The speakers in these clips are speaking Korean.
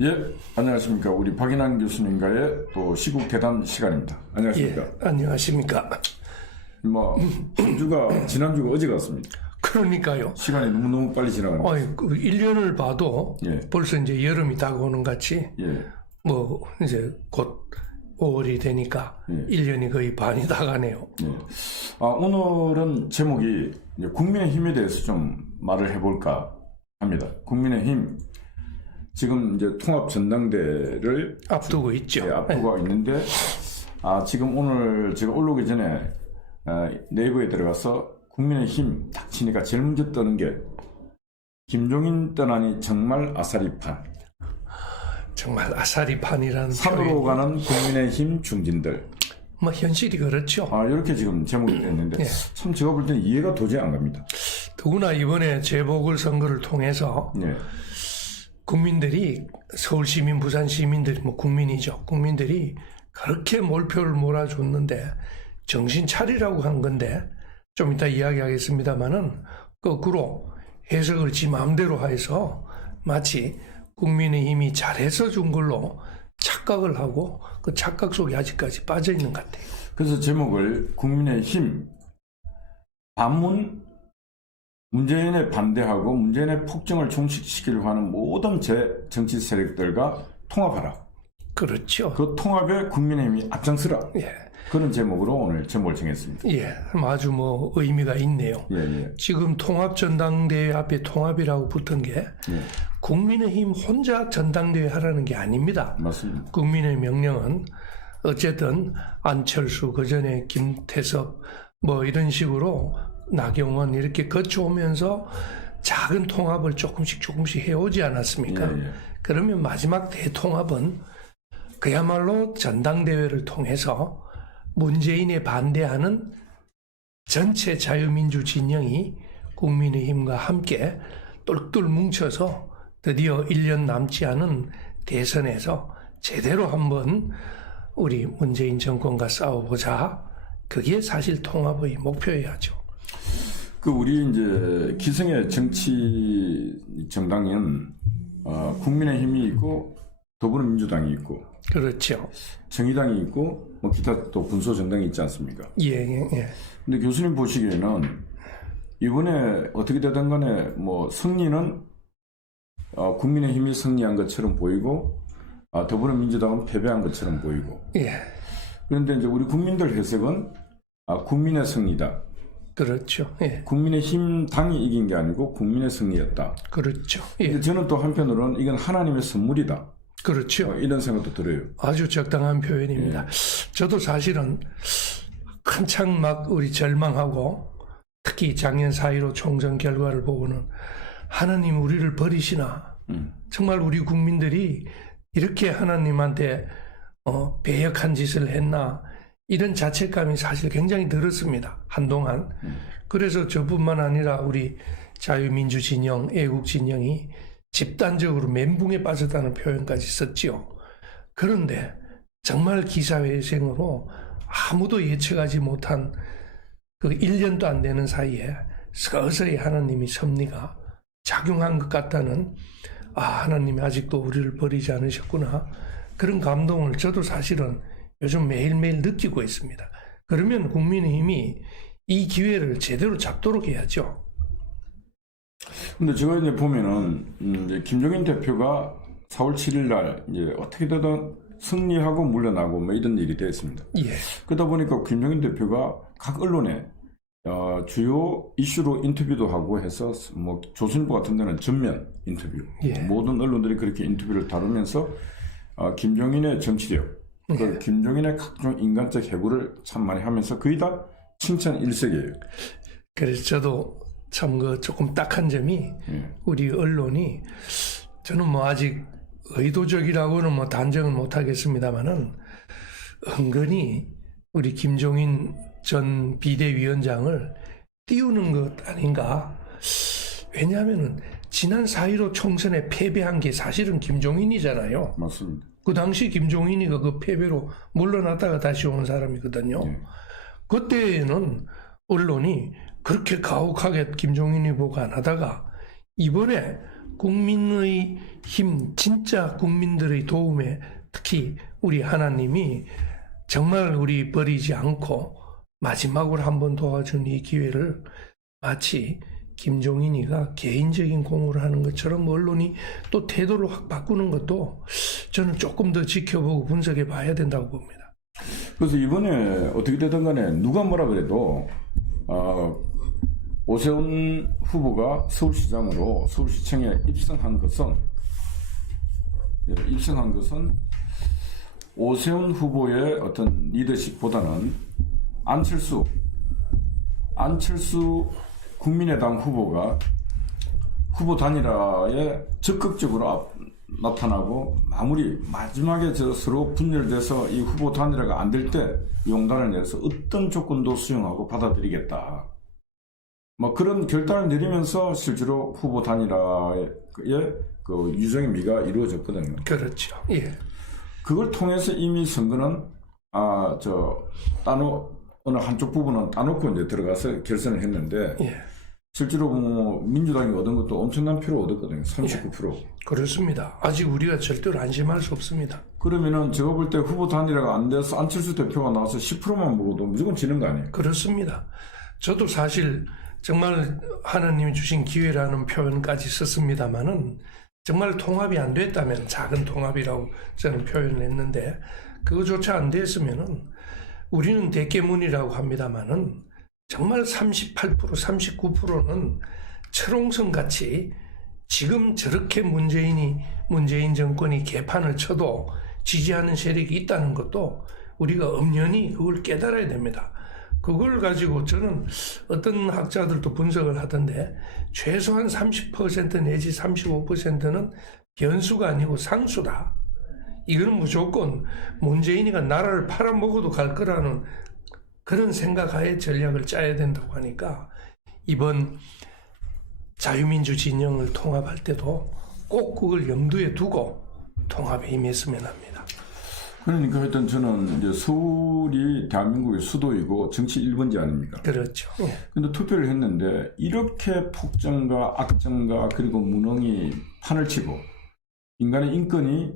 예, 안녕하십니까. 우리 박인환 교수님과의 또 시국 대담 시간입니다. 안녕하십니까. 예, 안녕하십니까. 지난주가 어제 같습니다. 그러니까요. 시간이 너무너무 빨리 지나가는 것 같습니다. 1년을 봐도 예. 벌써 이제 여름이 다가오는 같이 예. 이제 곧 5월이 되니까 예. 1년이 거의 반이 다가네요. 예. 오늘은 제목이 이제 국민의힘에 대해서 좀 말을 해볼까 합니다. 국민의힘 지금 이제 통합 전당대를 앞두고 있죠. 예, 앞두고 있는데 지금 오늘 제가 올라오기 전에 네이버에 들어가서 국민의힘 딱 치니까 제일 먼저 뜨는 게 김종인 떠나니 정말 아사리판. 정말 아사리판이라는 산으로 표현이 가는 국민의힘 중진들. 현실이 그렇죠. 이렇게 지금 제목이 됐는데 예. 참 제가 볼 때는 이해가 도저히 안 갑니다. 더구나 이번에 재보궐선거를 통해서 예. 국민들이 서울 시민, 부산 시민들이 국민이죠. 국민들이 그렇게 몰표를 몰아줬는데 정신 차리라고 한 건데 좀 이따 이야기하겠습니다만은 거꾸로 해석을 지 마음대로 해서 마치 국민의힘이 잘해서 준 걸로 착각을 하고 그 착각 속에 아직까지 빠져 있는 것 같아요. 그래서 제목을 국민의힘 반문 문재인에 반대하고 문재인의 폭정을 종식시키려고 하는 모든 정치 세력들과 통합하라. 그렇죠. 그 통합에 국민의힘이 앞장서라. 예. 그런 제목으로 오늘 제목을 정했습니다. 예. 아주 의미가 있네요. 예. 지금 통합전당대회 앞에 통합이라고 붙은 게 예. 국민의힘 혼자 전당대회 하라는 게 아닙니다. 맞습니다. 국민의 명령은 어쨌든 안철수, 그전에 김태섭 이런 식으로 나경원 이렇게 거쳐오면서 작은 통합을 조금씩 해오지 않았습니까? 예. 그러면 마지막 대통합은 그야말로 전당대회를 통해서 문재인에 반대하는 전체 자유민주 진영이 국민의힘과 함께 똘똘 뭉쳐서 드디어 1년 남지 않은 대선에서 제대로 한번 우리 문재인 정권과 싸워보자. 그게 사실 통합의 목표여야죠. 우리 이제 기성의 정치 정당은 국민의힘이 있고 더불어민주당이 있고 그렇죠. 정의당이 있고 기타 또 분소 정당이 있지 않습니까? 예. 근데 교수님 보시기에는 이번에 어떻게 되든 간에 승리는 국민의힘이 승리한 것처럼 보이고 더불어민주당은 패배한 것처럼 보이고. 예. 그런데 이제 우리 국민들 해석은 국민의 승리다. 그렇죠. 예. 국민의힘 당이 이긴 게 아니고 국민의 승리였다. 그렇죠. 예. 근데 저는 또 한편으로는 이건 하나님의 선물이다. 그렇죠. 이런 생각도 들어요. 아주 적당한 표현입니다. 예. 저도 사실은 한창 우리 절망하고 특히 작년 4.15 총선 결과를 보고는 하나님 우리를 버리시나 정말 우리 국민들이 이렇게 하나님한테 배역한 짓을 했나 이런 자책감이 사실 굉장히 들었습니다. 한동안. 그래서 저뿐만 아니라 우리 자유민주 진영, 애국 진영이 집단적으로 멘붕에 빠졌다는 표현까지 썼지요. 그런데 정말 기사회생으로 아무도 예측하지 못한 그 1년도 안 되는 사이에 서서히 하나님이 섭리가 작용한 것 같다는 하나님이 아직도 우리를 버리지 않으셨구나. 그런 감동을 저도 사실은 요즘 매일매일 느끼고 있습니다. 그러면 국민의힘이 이 기회를 제대로 잡도록 해야죠. 근데 제가 이제 보면은 이제 김종인 대표가 4월 7일 날 이제 어떻게든 승리하고 물러나고 이런 일이 됐습니다. 예. 그러다 보니까 김종인 대표가 각 언론에 주요 이슈로 인터뷰도 하고 해서 조선일보 같은 데는 전면 인터뷰. 예. 모든 언론들이 그렇게 인터뷰를 다루면서 김종인의 정치력, 예. 김종인의 각종 인간적 해부를 참 많이 하면서 거의 다 칭찬 일색이에요. 그래서 저도 참 조금 딱한 점이 우리 언론이 저는 아직 의도적이라고는 단정은 못하겠습니다만은 은근히 우리 김종인 전 비대위원장을 띄우는 것 아닌가. 왜냐하면은 지난 4.15 총선에 패배한 게 사실은 김종인이잖아요. 맞습니다. 그 당시 김종인이 그 패배로 물러났다가 다시 온 사람이거든요. 그때는 언론이 그렇게 가혹하게 김종인이 보고 안 하다가 이번에 국민의 힘, 진짜 국민들의 도움에 특히 우리 하나님이 정말 우리 버리지 않고 마지막으로 한번 도와준 이 기회를 마치 김종인이가 개인적인 공을 하는 것처럼 언론이 또 태도를 확 바꾸는 것도 저는 조금 더 지켜보고 분석해 봐야 된다고 봅니다. 그래서 이번에 어떻게 되든 간에 누가 뭐라 그래도 오세훈 후보가 서울시장으로 서울시청에 입성한 것은 오세훈 후보의 어떤 리더십보다는 안철수 국민의당 후보가 후보 단일화에 적극적으로 나타나고 마지막에 서로 분열돼서 이 후보 단일화가 안 될 때 용단을 내서 어떤 조건도 수용하고 받아들이겠다. 뭐 그런 결단을 내리면서 실제로 후보 단일화의 그 유정의 미가 이루어졌거든요. 그렇죠. 예. 그걸 통해서 이미 선거는 어느 한쪽 부분은 따놓고 이제 들어가서 결선을 했는데 예. 실제로 뭐 민주당이 얻은 것도 엄청난 표를 얻었거든요. 39%. 예. 그렇습니다. 아직 우리가 절대로 안심할 수 없습니다. 그러면은 제가 볼 때 후보 단일화가 안 돼서 안철수 대표가 나와서 10%만 먹어도 무조건 지는 거 아니에요? 그렇습니다. 저도 사실 정말 하나님이 주신 기회라는 표현까지 썼습니다마는 정말 통합이 안 됐다면 작은 통합이라고 저는 표현을 했는데 그거조차 안 됐으면은 우리는 대깨문이라고 합니다마는 정말 38%, 39%는 철옹성 같이 지금 저렇게 문재인 정권이 개판을 쳐도 지지하는 세력이 있다는 것도 우리가 엄연히 그걸 깨달아야 됩니다. 그걸 가지고 저는 어떤 학자들도 분석을 하던데 최소한 30% 내지 35%는 변수가 아니고 상수다. 이거는 무조건 문재인이가 나라를 팔아먹어도 갈 거라는 그런 생각하에 전략을 짜야 된다고 하니까 이번 자유민주 진영을 통합할 때도 꼭 그걸 염두에 두고 통합에 임했으면 합니다. 그러니까 하여튼 저는 이제 서울이 대한민국의 수도이고 정치 1번지 아닙니까? 그렇죠. 예. 근데 투표를 했는데 이렇게 폭정과 악정과 그리고 무능이 판을 치고 인간의 인권이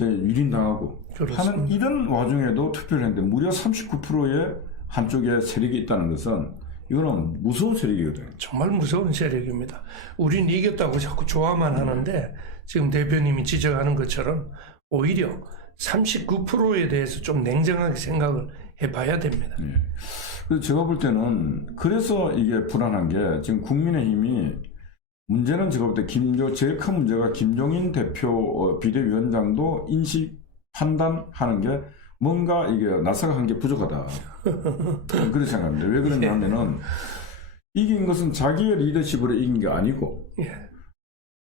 유린당하고 하는 이런 와중에도 투표를 했는데 무려 39%의 한쪽에 세력이 있다는 것은 이거는 무서운 세력이거든요. 정말 무서운 세력입니다. 우린 이겼다고 자꾸 좋아만 하는데 지금 대표님이 지적하는 것처럼 오히려 39%에 대해서 좀 냉정하게 생각을 해봐야 됩니다. 예. 그래서 제가 볼 때는 그래서 이게 불안한 게 지금 국민의힘이 문제는 제가 볼 때 제일 큰 문제가 김종인 대표 비대위원장도 인식 판단하는 게 뭔가 이게 나사가 한 게 부족하다. 그렇게 생각합니다. 왜 그러냐면은 이긴 것은 자기의 리더십으로 이긴 게 아니고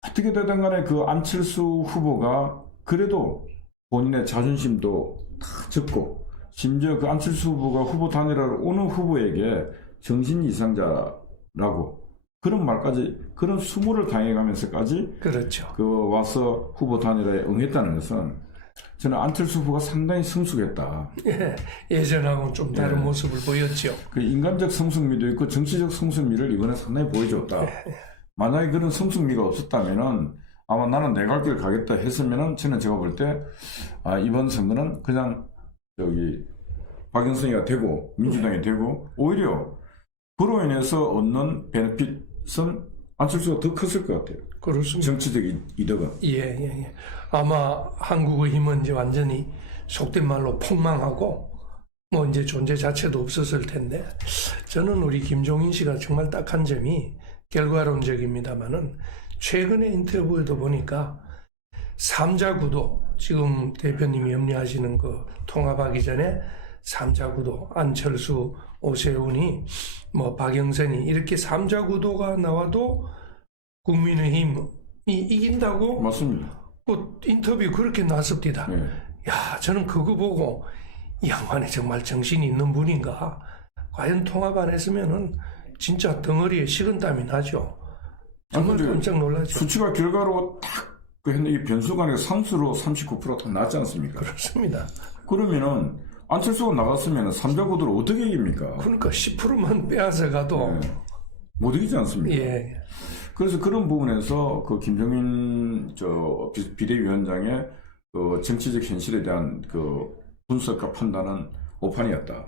어떻게 되든 간에 그 안철수 후보가 그래도 본인의 자존심도 다 접고 심지어 그 안철수 후보가 후보 단일화를 오는 후보에게 정신 이상자라고 그런 말까지 그런 수모를 당해가면서까지 그렇죠. 와서 후보 단일화에 응했다는 것은 저는 안철수 후보가 상당히 성숙했다. 예전하고는 좀 다른 모습을 보였죠. 그 인간적 성숙미도 있고 정치적 성숙미를 이번에 상당히 보여줬다. 만약에 그런 성숙미가 없었다면은 아마 나는 내 갈 길 가겠다 했으면은 제가 볼 때 이번 선거는 그냥 박영선이가 되고 민주당이 되고 오히려 그로 인해서 얻는 베네핏은 안철수가 더 컸을 것 같아요. 그렇습니다. 정치적 이득은. 예. 아마 한국의 힘은 이제 완전히 속된 말로 폭망하고 뭐 이제 존재 자체도 없었을 텐데 저는 우리 김종인 씨가 정말 딱한 점이 결과론적입니다만은 최근에 인터뷰에도 보니까 3자 구도 지금 대표님이 염려하시는 그 통합하기 전에 3자 구도 안철수, 오세훈이 뭐 박영선이 이렇게 3자 구도가 나와도 국민의힘이 이긴다고 맞습니다. 그 인터뷰 그렇게 나섭니다. 네. 야, 저는 그거 보고 이 양반이 정말 정신이 있는 분인가? 과연 통합 안 했으면은 진짜 덩어리에 식은땀이 나죠. 정말 깜짝 놀라죠. 수치가 결과로 딱 했는데 이 변수가 아니라 상수로 39%가 났지 않습니까? 그렇습니다. 그러면은 안철수가 나갔으면 3자 구도를 어떻게 이깁니까? 그러니까 10%만 빼앗아 가도 못 이기지 않습니까? 예. 그래서 그런 부분에서 그 김종인 비대위원장의 그 정치적 현실에 대한 그 분석과 판단은 오판이었다.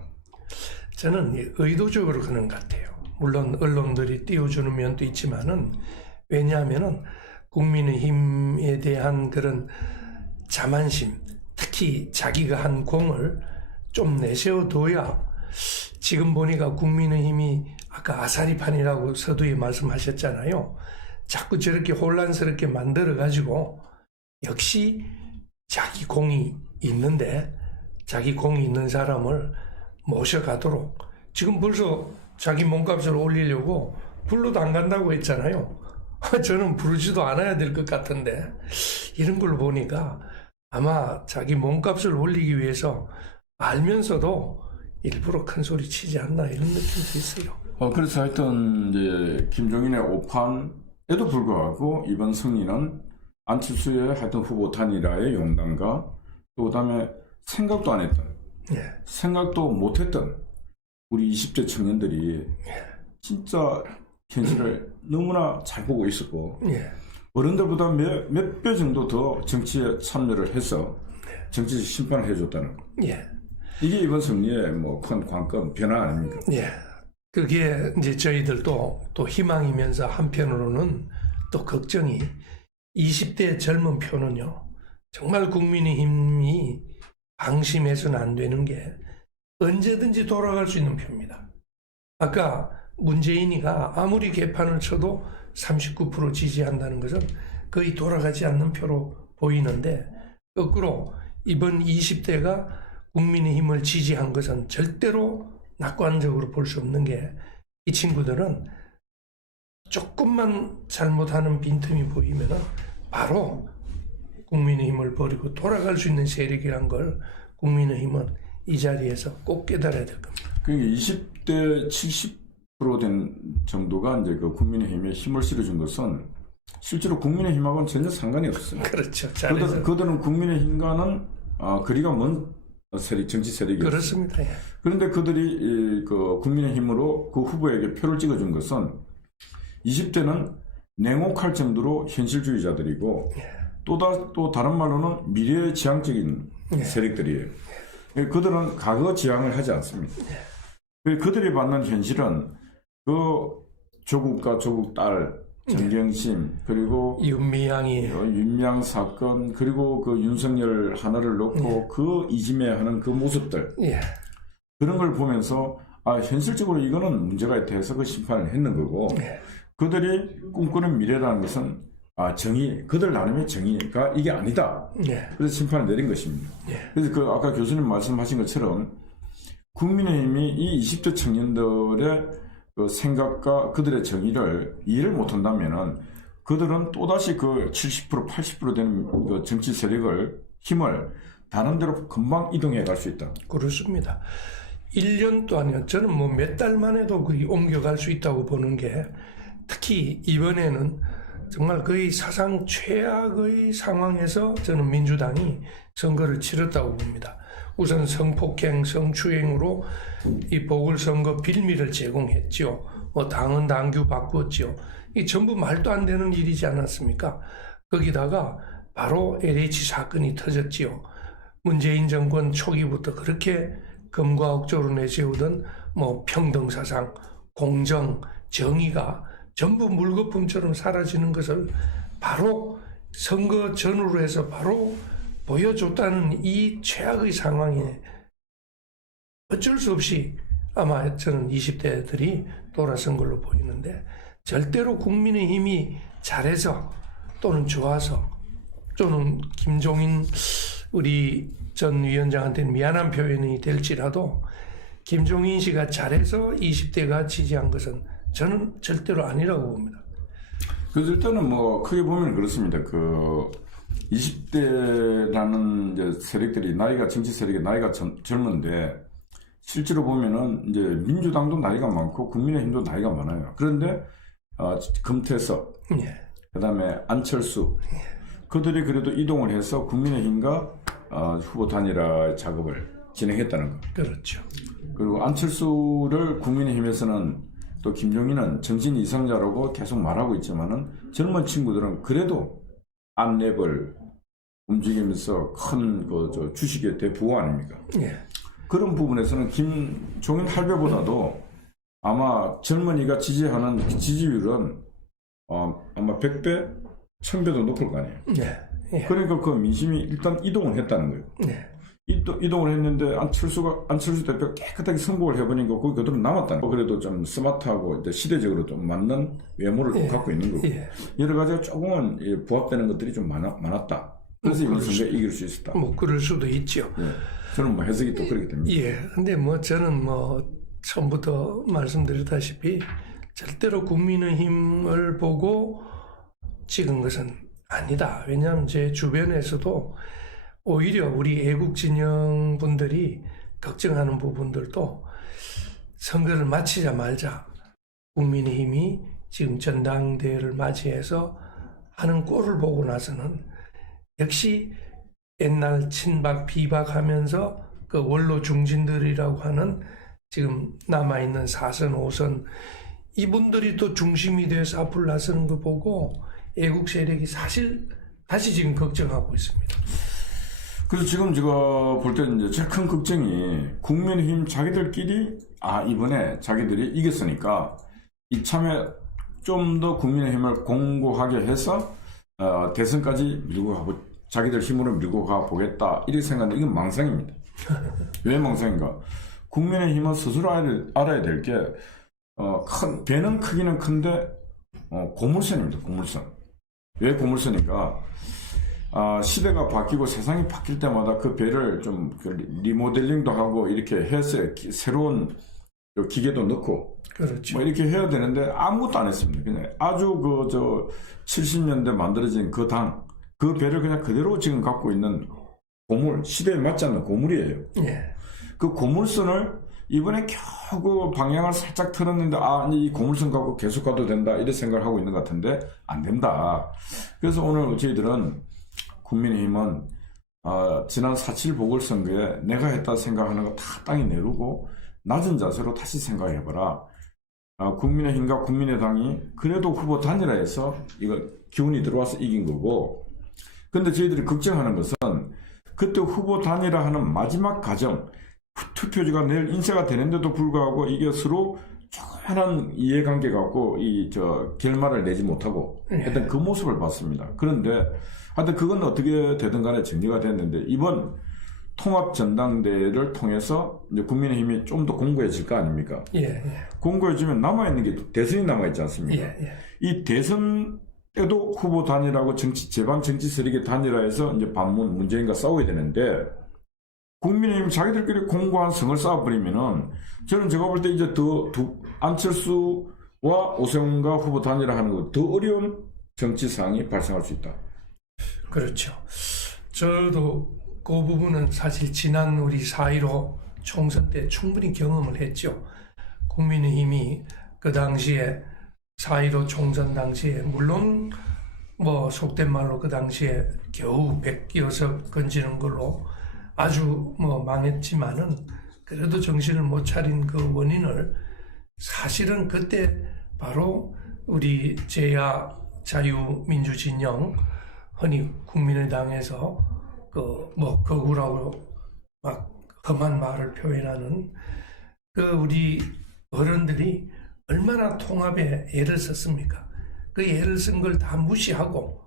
저는 의도적으로 그런 것 같아요. 물론 언론들이 띄워주는 면도 있지만은, 왜냐하면은 국민의힘에 대한 그런 자만심, 특히 자기가 한 공을 좀 내세워둬야, 지금 보니까 국민의힘이 아까 아사리판이라고 서두에 말씀하셨잖아요. 자꾸 저렇게 혼란스럽게 만들어가지고 역시 자기 공이 있는데, 자기 공이 있는 사람을 모셔가도록, 지금 벌써 자기 몸값을 올리려고 불러도 안 간다고 했잖아요. 저는 부르지도 않아야 될 것 같은데, 이런 걸 보니까 아마 자기 몸값을 올리기 위해서 알면서도 일부러 큰 소리 치지 않나, 이런 느낌도 있어요. 그래서 하여튼 이제 김종인의 오판에도 불구하고 이번 승리는 안철수의 하여튼 후보 단일화의 용단과 또 그다음에 생각도 안 했던, 생각도 못 했던 우리 20대 청년들이 진짜 현실을 너무나 잘 보고 있었고, 어른들보다 몇 배 정도 더 정치에 참여를 해서 정치적 심판을 해줬다는 거. 이게 이번 승리의 뭐 큰 관건 변화 아닙니까? 그게 이제 저희들도 또 희망이면서 한편으로는 또 걱정이, 20대 젊은 표는요, 정말 국민의힘이 방심해서는 안 되는 게 언제든지 돌아갈 수 있는 표입니다. 아까 문재인이가 아무리 개판을 쳐도 39% 지지한다는 것은 거의 돌아가지 않는 표로 보이는데, 거꾸로 이번 20대가 국민의힘을 지지한 것은 절대로 낙관적으로 볼 수 없는 게, 이 친구들은 조금만 잘못하는 빈틈이 보이면 바로 국민의힘을 버리고 돌아갈 수 있는 세력이란 걸 국민의힘은 이 자리에서 꼭 깨달아야 될 겁니다. 그러니까 20대 70% 된 정도가 이제 그 국민의힘에 힘을 실어준 것은 실제로 국민의힘하고는 전혀 상관이 없습니다. 그렇죠. 그들은 국민의힘과는 거리가 먼 세력, 정치 세력이었어요. 그렇습니다. 그런데 그들이 그 국민의힘으로 그 후보에게 표를 찍어준 것은 20대는 냉혹할 정도로 현실주의자들이고, 또 다른 말로는 미래지향적인 세력들이에요. 그들은 과거 지향을 하지 않습니다. 그들이 받는 현실은 그 조국과 조국 딸 정경심, 그리고 윤미향 사건, 그리고 그 윤석열 하나를 놓고 그 이지매하는 그 모습들, 그런 걸 보면서 현실적으로 이거는 문제가 있다 해서 그 심판을 했는 거고, 그들이 꿈꾸는 미래라는 것은 정의, 그들 나름의 정의가 이게 아니다. 그래서 심판을 내린 것입니다. 그래서 그 아까 교수님 말씀하신 것처럼 국민의힘이 이 20대 청년들의 그 생각과 그들의 정의를 이해를 못한다면은 그들은 또다시 그 70%, 80% 되는 그 정치 세력을, 힘을 다른 데로 금방 이동해 갈 수 있다. 그렇습니다. 1년도 아니요. 저는 뭐 몇 달만 해도 거의 옮겨갈 수 있다고 보는 게, 특히 이번에는 정말 거의 사상 최악의 상황에서 저는 민주당이 선거를 치렀다고 봅니다. 우선 성폭행, 성추행으로 이 보궐선거 빌미를 제공했죠. 당은 당규 바꾸었죠. 이 전부 말도 안 되는 일이지 않았습니까? 거기다가 바로 LH 사건이 터졌지요. 문재인 정권 초기부터 그렇게 검과 억조로 내세우던 뭐 평등사상, 공정, 정의가 전부 물거품처럼 사라지는 것을 바로 선거 전후로 해서 바로 보여줬다는 이 최악의 상황에 어쩔 수 없이 아마 저는 20대들이 돌아선 걸로 보이는데, 절대로 국민의힘이 잘해서 또는 좋아서 또는 김종인 우리 전 위원장한테는 미안한 표현이 될지라도 김종인 씨가 잘해서 20대가 지지한 것은 저는 절대로 아니라고 봅니다. 그래서 일단은 뭐 크게 보면 그렇습니다. 그 20대라는 이제 세력들이 정치 세력의 나이가 젊은데, 실제로 보면은 이제 민주당도 나이가 많고 국민의힘도 나이가 많아요. 그런데 금태섭, 그다음에 안철수, 그들이 그래도 이동을 해서 국민의힘과 후보 단일화 작업을 진행했다는 거. 그렇죠. 그리고 안철수를 국민의힘에서는 또 김종인은 정신 이상자라고 계속 말하고 있지만은 젊은 친구들은 그래도 안랩을 움직이면서 큰 주식의 대부호 아닙니까? 예. 그런 부분에서는 김종인 할배보다도 아마 젊은이가 지지하는 지지율은 아마 100배, 1000배도 높을 거 아니에요. 예. 예. 그러니까 그 민심이 일단 이동을 했다는 거예요. 예. 이동을 했는데 안철수 대표가 깨끗하게 선곡을 해보니까 거기 그대로 남았다는 거예요. 그래도 좀 스마트하고 이제 시대적으로 좀 맞는 외모를 예. 갖고 있는 거고 예. 여러 가지가 조금은 부합되는 것들이 좀 많았다. 그래서 이번 선거에 이길 수 있었다. 뭐 그럴 수도 있죠. 예. 저는 뭐 해석이 또 그렇게 됩니다. 예. 근데 뭐 저는 뭐 처음부터 말씀드렸다시피 절대로 국민의힘을 보고 찍은 것은 아니다. 왜냐하면 제 주변에서도 오히려 우리 애국 진영 분들이 걱정하는 부분들도 선거를 마치자 말자 국민의힘이 지금 전당대회를 맞이해서 하는 꼴을 보고 나서는 역시 옛날 친박 비박하면서 그 원로 중진들이라고 하는 지금 남아있는 4선 5선 이분들이 또 중심이 돼서 앞을 나서는 거 보고 애국 세력이 사실 다시 지금 걱정하고 있습니다. 그래서 지금 제가 볼 때는 이제 제일 큰 걱정이 국민의힘 자기들끼리 이번에 자기들이 이겼으니까 이참에 좀 더 국민의힘을 공고하게 해서 대선까지 밀고 가고 자기들 힘으로 밀고 가 보겠다 이렇게 생각하는데 이건 망상입니다. 왜 망상인가? 국민의힘은 스스로 알아야 될 게 배는 크기는 큰데 고물선입니다. 고물선. 왜 고물선인가? 시대가 바뀌고 세상이 바뀔 때마다 그 배를 좀 리모델링도 하고 이렇게 해서 새로운 기계도 넣고 그렇죠. 뭐 이렇게 해야 되는데 아무것도 안 했습니다. 그냥 아주 70년대 만들어진 그 배를 그냥 그대로 지금 갖고 있는 고물, 시대에 맞지 않는 고물이에요. 예. 그 고물선을 이번에 겨우 방향을 살짝 틀었는데 이 고물선 갖고 계속 가도 된다 이런 생각을 하고 있는 것 같은데 안 된다. 그래서 오늘 저희들은 국민의힘은 지난 4.7 보궐선거에 내가 했다 생각하는 거 다 땅에 내리고 낮은 자세로 다시 생각해봐라. 국민의힘과 국민의당이 그래도 후보 단일화해서 이거 기운이 들어와서 이긴 거고 근데 저희들이 걱정하는 것은 그때 후보 단일화하는 마지막 과정 투표지가 내일 인쇄가 되는데도 불구하고 이게 서로 조그만한 이해관계 갖고 결말을 내지 못하고 했던 그 모습을 봤습니다. 그런데 하여튼 그건 어떻게 되든 간에 정리가 됐는데 이번 통합 전당대회를 통해서 이제 국민의힘이 좀 더 공고해질 거 아닙니까? 예. 공고해지면 남아있는 게 대선이 남아있지 않습니까? 예. 이 대선 때도 후보 단일하고 제반 정치 세력의 단일화해서 이제 반문 문재인과 싸워야 되는데 국민의힘 자기들끼리 공고한 성을 쌓아버리면은 저는 제가 볼 때 이제 안철수와 오세훈과 후보 단일화하는 것 더 어려운 정치 상황이 발생할 수 있다. 그렇죠. 저도 그 부분은 사실 지난 우리 4.15 총선 때 충분히 경험을 했죠. 국민의힘이 그 당시에 4.15 총선 당시에 물론 뭐 속된 말로 그 당시에 겨우 100여석 건지는 걸로 아주 뭐 망했지만은 그래도 정신을 못 차린 그 원인을 사실은 그때 바로 우리 제야 자유민주진영 흔히 국민의당에서 거구라고 막 험한 말을 표현하는 그 우리 어른들이 얼마나 통합에 애를 썼습니까? 그 애를 쓴 걸 다 무시하고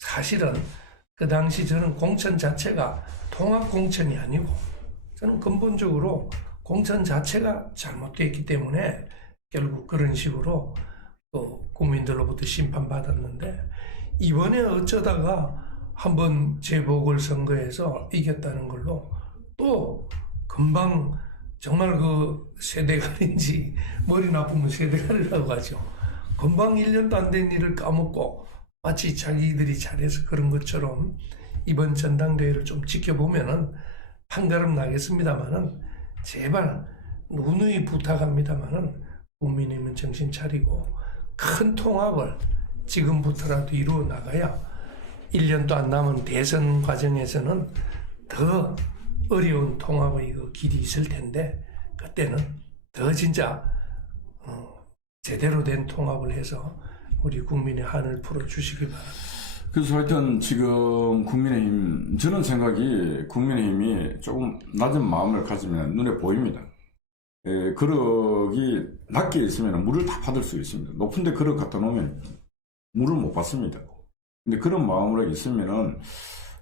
사실은 그 당시 저는 공천 자체가 통합 공천이 아니고 저는 근본적으로 공천 자체가 잘못됐기 때문에 결국 그런 식으로 국민들로부터 심판받았는데 이번에 어쩌다가 한번 재보궐선거에서 이겼다는 걸로 또 금방 정말 그 세대갈인지 머리 나쁘면 세대갈이라고 하죠. 금방 1년도 안 된 일을 까먹고 마치 자기들이 잘해서 그런 것처럼 이번 전당대회를 좀 지켜보면은 판가름 나겠습니다만은 제발 누누이 부탁합니다만은 국민의힘은 정신 차리고 큰 통합을 지금부터라도 이루어 나가야 1년도 안 남은 대선 과정에서는 더 어려운 통합의 그 길이 있을 텐데 그때는 더 진짜 제대로 된 통합을 해서 우리 국민의 한을 풀어주시기 바랍니다. 그래서 하여튼 지금 국민의힘, 저는 생각이 국민의힘이 조금 낮은 마음을 가지면 눈에 보입니다. 그릇이 낮게 있으면 물을 다 받을 수 있습니다. 높은데 그릇 갖다 놓으면 물을 못 받습니다. 근데 그런 마음으로 있으면은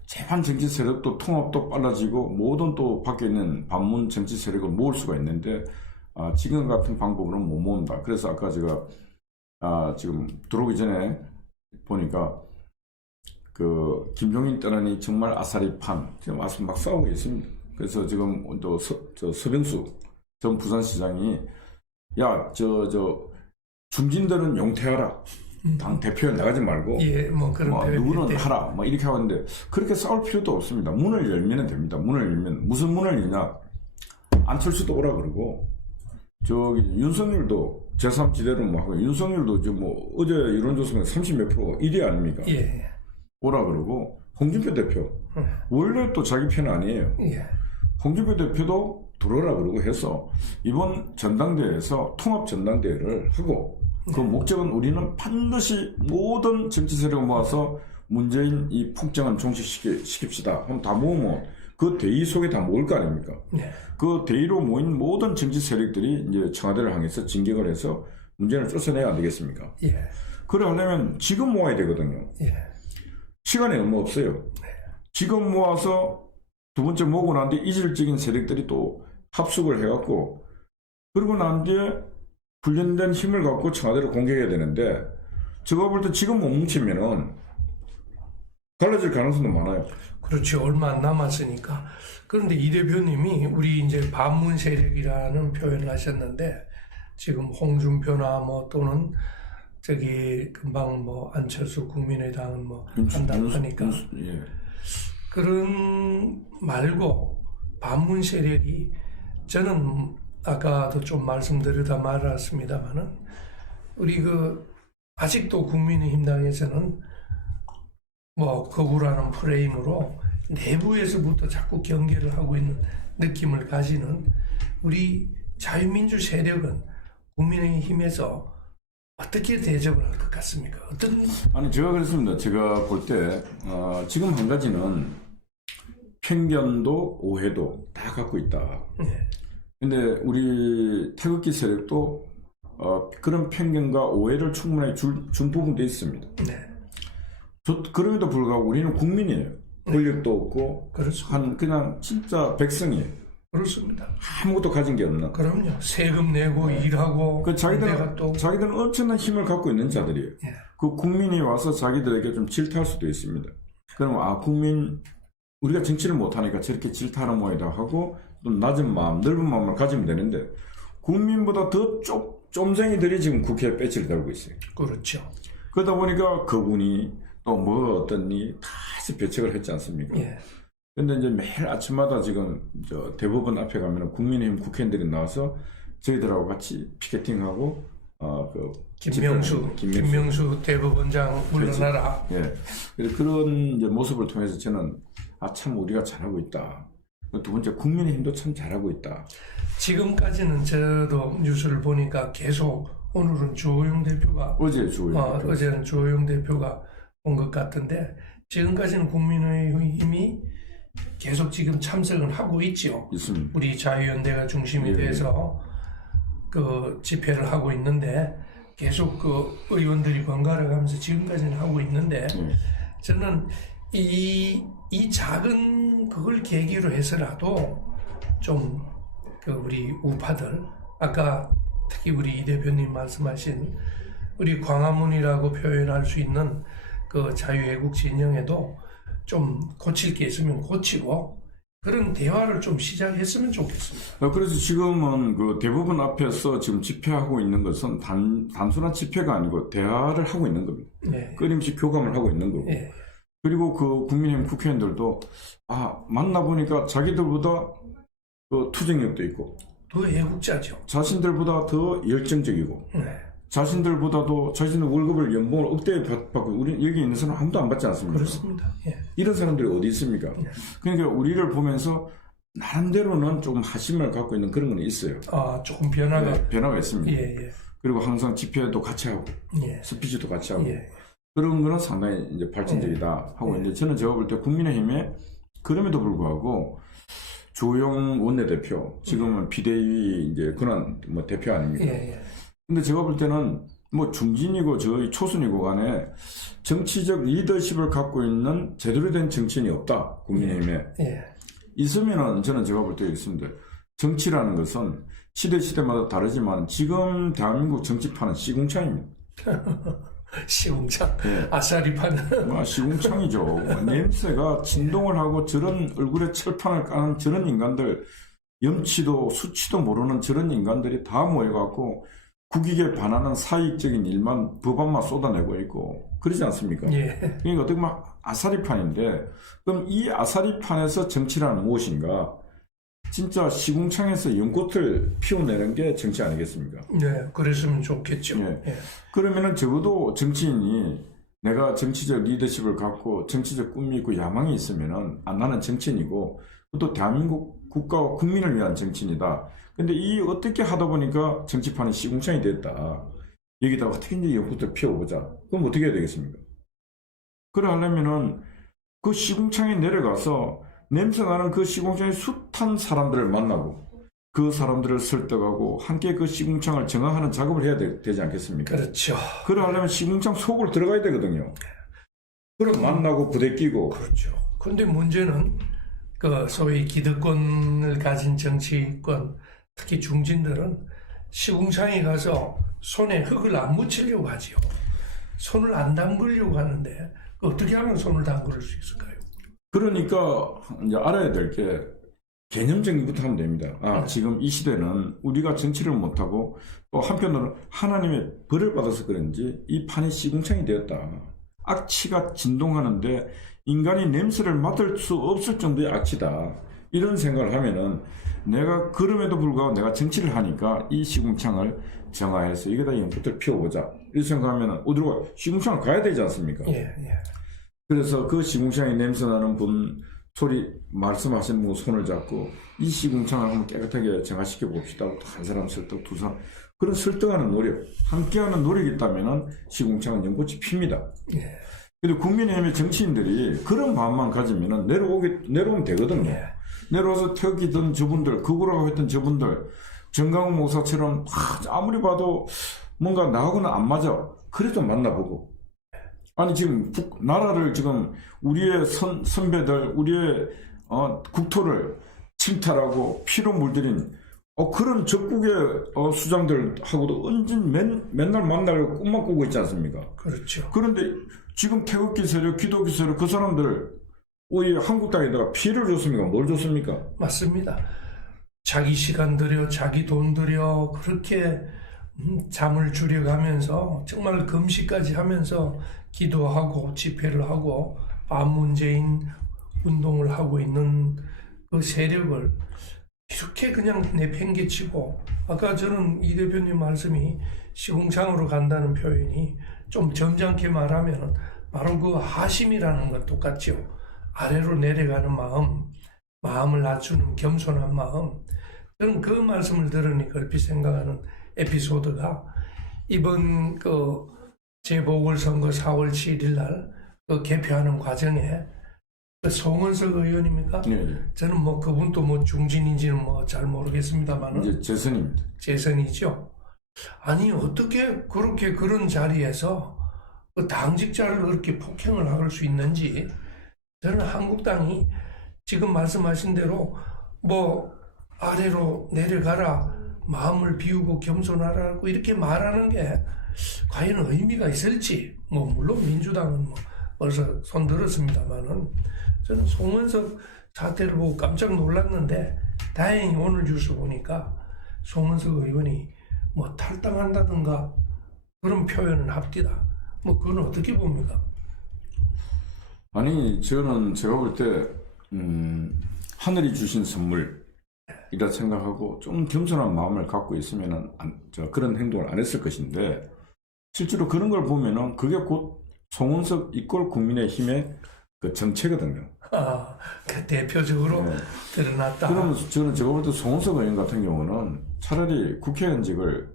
재반 정치 세력도 통합도 빨라지고 모든 또 밖에 있는 반문 정치 세력을 모을 수가 있는데 지금 같은 방법으로는 못 모은다. 그래서 아까 제가 지금 들어오기 전에 보니까 그 김종인 떠나니 정말 아사리판 지금 막 싸우고 있습니다. 그래서 지금 또 서병수 전 부산시장이 야 중진들은 용퇴하라. 당 대표에 나가지 말고 그런 누구는 하라 이렇게 하는데 그렇게 싸울 필요도 없습니다. 문을 열면 됩니다. 문을 열면 무슨 문을 여냐? 안철수도 오라 그러고 저기 윤석열도 제3지대로 하고 윤석열도 어제 여론조사가 30몇 프로 1위 아닙니까? 오라 그러고 홍준표 대표 원래 또 자기 편 아니에요. 홍준표 대표도 들어오라 그러고 해서 이번 전당대회에서 통합 전당대회를 하고 그 목적은 우리는 반드시 모든 정치 세력을 모아서 문재인 이 폭정은 종식시킵시다. 그럼 다 모으면 그 대의 속에 다 모을 거 아닙니까? 그 대의로 모인 모든 정치 세력들이 이제 청와대를 향해서 진격을 해서 문재인을 쫓아내야 안 되겠습니까? 그래 하려면 지금 모아야 되거든요. 시간이 얼마 없어요. 지금 모아서 두 번째 모으고 난 뒤에 이질적인 세력들이 또 합숙을 해갖고 그러고 난 뒤에 훈련된 힘을 갖고 청와대를 공격해야 되는데 제가 볼 때 지금 못 뭉치면은 갈라질 가능성도 많아요. 그렇죠. 얼마 안 남았으니까. 그런데 이 대표님이 우리 이제 반문 세력이라는 표현을 하셨는데 지금 홍준표나 또는 저기 금방 안철수 국민의당은 한다고 하니까 그런 말고 반문 세력이 저는 아까도 좀 말씀드리다 말았습니다만은 우리 아직도 국민의힘 당에서는 거부라는 프레임으로 내부에서부터 자꾸 경계를 하고 있는 느낌을 가지는 우리 자유민주 세력은 국민의힘에서 어떻게 대접을 할 것 같습니까? 아니 제가 그랬습니다. 제가 볼 때 지금 한 가지는 편견도 오해도 다 갖고 있다. 근데 우리 태극기 세력도 그런 편견과 오해를 충분히 준 부분도 있습니다. 그럼에도 불구하고 우리는 국민이에요. 권력도 없고 그냥 진짜 백성이에요. 그렇습니다. 아무것도 가진 게 없는. 그럼요. 세금 내고 일하고 자기들은 엄청난 힘을 갖고 있는 자들이에요. 그 국민이 와서 자기들에게 좀 질타할 수도 있습니다. 그럼 국민 우리가 정치를 못하니까 저렇게 질타하는 모양이다 하고 좀 낮은 마음, 넓은 마음을 가지면 되는데 국민보다 더 쫌생이들이 지금 국회에 배치를 달고 있어요. 그렇죠. 그러다 보니까 그분이 또 어떠니 다 배척을 했지 않습니까? 근데 이제 매일 아침마다 지금 대법원 앞에 가면 국민의힘 국회의원들이 나와서 저희들하고 같이 피켓팅하고 김명수 대법원장 물러나라. 그런 이제 모습을 통해서 저는 참 우리가 잘하고 있다. 두 번째 국민의힘도 참 잘하고 있다. 지금까지는 저도 뉴스를 보니까 계속 오늘은 주호영 대표가 어제는 주호영 대표가 온 것 같은데 지금까지는 국민의힘이 계속 지금 참석을 하고 있죠. 있습니다. 우리 자유연대가 중심이 돼서 집회를 하고 있는데 계속 의원들이 번갈아 가면서 지금까지는 하고 있는데 저는 이 작은 그걸 계기로 해서라도 좀 우리 우파들 아까 특히 우리 이 대표님 말씀하신 우리 광화문이라고 표현할 수 있는 자유애국 진영에도 좀 고칠 게 있으면 고치고 그런 대화를 좀 시작했으면 좋겠습니다. 그래서 지금은 대법원 앞에서 지금 집회하고 있는 것은 단순한 집회가 아니고 대화를 하고 있는 겁니다. 끊임없이 교감을 하고 있는 거고. 그리고 국민의힘 국회의원들도 만나보니까 자기들보다 투쟁력도 있고 더 애국자죠. 자신들보다 더 열정적이고 자신들보다도 자신의 월급을 연봉을 억대에 받고 우리 여기 있는 사람 아무도 안 받지 않습니까? 그렇습니다. 이런 사람들이 어디 있습니까? 그러니까 우리를 보면서 나름대로는 조금 하심을 갖고 있는 그런 건 있어요. 조금 변화가 있습니다. 그리고 항상 집회도 같이 하고 예. 스피치도 같이 하고 예. 그런 거는 상당히 이제 발전적이다 하고 있는데 저는 제가 볼 때 국민의힘에 그럼에도 불구하고 주호영 원내대표 지금은 비대위 이제 근한 뭐 대표 아닙니까? 예. 예. 근데 제가 볼 때는 뭐 중진이고 저희 초순이고 간에 정치적 리더십을 갖고 있는 제대로 된 정치인이 없다 국민의힘에. 예. 있으면은 저는 제가 볼 때 있습니다. 정치라는 것은 시대마다 다르지만 지금 대한민국 정치판은 시궁창입니다. 시궁창, 예. 아싸리판. 시궁창이죠. 냄새가 진동을 하고 저런 얼굴에 철판을 까는 저런 인간들, 염치도 수치도 모르는 저런 인간들이 다 모여갖고 국익에 반하는 사익적인 일만 법안만 쏟아내고 있고 그러지 않습니까? 예. 그러니까 어떻게 보면 아사리판인데 그럼 이 아사리판에서 정치란 무엇인가? 진짜 시궁창에서 연꽃을 피워내는 게 정치 아니겠습니까? 네, 그랬으면 좋겠죠. 예. 예. 그러면은 적어도 정치인이 내가 정치적 리더십을 갖고 정치적 꿈이 있고 야망이 있으면은 나는 정치인이고 또 대한민국 국가와 국민을 위한 정치인이다. 근데 이 어떻게 하다 보니까 정치판이 시궁창이 됐다. 여기다 어떻게 이제 연꽃을 피워보자. 그럼 어떻게 해야 되겠습니까? 그래 하려면은 그 시궁창에 내려가서 냄새나는 그 시궁창에 숱한 사람들을 만나고 그 사람들을 설득하고 함께 그 시궁창을 정화하는 작업을 해야 되지 않겠습니까? 그렇죠. 그래 하려면 시궁창 속으로 들어가야 되거든요. 그럼 만나고 부대끼고. 그렇죠. 그런데 문제는 그 소위 기득권을 가진 정치권, 특히 중진들은 시궁창에 가서 손에 흙을 안 묻히려고 하지요. 손을 안 담그려고 하는데 어떻게 하면 손을 담글 수 있을까요? 그러니까 이제 알아야 될 게 개념 정리부터 하면 됩니다. 지금 이 시대는 우리가 정치를 못하고 또 한편으로는 하나님의 벌을 받아서 그런지 이 판이 시궁창이 되었다. 악취가 진동하는데 인간이 냄새를 맡을 수 없을 정도의 악취다. 이런 생각을 하면은 내가 그럼에도 불구하고 내가 정치를 하니까 이 시궁창을 정화해서 여기다 연꽃을 피워보자. 이렇게 생각하면은 어디로 가? 시궁창을 가야 되지 않습니까? 예, 예. 그래서 그 시궁창에 냄새나는 분 소리 말씀하시는 분 손을 잡고 이 시궁창을 한번 깨끗하게 정화시켜 봅시다. 한 사람 설득, 두 사람 그런 설득하는 노력, 함께하는 노력이 있다면은 시궁창은 연꽃이 핍니다. 예. 근데 국민의힘의 정치인들이 그런 마음만 가지면은 내려오면 되거든요. 예. 내려와서 태극기든 저분들, 극우라고 했던 저분들, 정강훈 목사처럼 아무리 봐도 뭔가 나하고는 안 맞아. 그래도 만나보고. 아니 지금 나라를 지금 우리의 선배들, 우리의 국토를 침탈하고 피로 물들인 그런 적국의 수장들하고도 맨날 만나려고 꿈만 꾸고 있지 않습니까? 그렇죠. 그런데 지금 태극기 세력, 기독교 세력 그 사람들 이 한국 땅에다가 피해를 줬습니까? 뭘 줬습니까? 맞습니다. 자기 시간 들여, 자기 돈 들여 그렇게 잠을 줄여가면서 정말 금식까지 하면서 기도하고 집회를 하고 반문재인 운동을 하고 있는 그 세력을 이렇게 그냥 내팽개치고 아까 저는 이 대표님 말씀이 시궁창으로 간다는 표현이 좀 점잖게 말하면 바로 그 하심이라는 건 똑같죠. 아래로 내려가는 마음을 낮추는 겸손한 마음. 저는 그 말씀을 들으니까 얼핏 생각하는 에피소드가 이번 그 재보궐선거 4월 7일 날 그 개표하는 과정에 그 송은석 의원입니까? 네. 저는 뭐 그분도 뭐 중진인지는 뭐 잘 모르겠습니다만 이제 재선입니다. 재선이죠. 아니 어떻게 그렇게 그런 자리에서 그 당직자를 그렇게 폭행을 할 수 있는지 저는 한국당이 지금 말씀하신 대로 뭐 아래로 내려가라 마음을 비우고 겸손하라고 이렇게 말하는 게 과연 의미가 있을지 뭐 물론 민주당은 뭐 벌써 손 들었습니다만은 저는 송은석 사태를 보고 깜짝 놀랐는데 다행히 오늘 뉴스 보니까 송은석 의원이 뭐 탈당한다든가 그런 표현은 합디다. 뭐 그건 어떻게 봅니까? 아니 저는 제가 볼 때 하늘이 주신 선물이라 생각하고 좀 겸손한 마음을 갖고 있으면은 그런 행동을 안 했을 것인데 실제로 그런 걸 보면은 그게 곧 송은석 이꼴 국민의힘의 그 정체거든요. 그 대표적으로 네. 드러났다. 그러면 저는 제가 볼 때 송은석 의원 같은 경우는 차라리 국회의원직을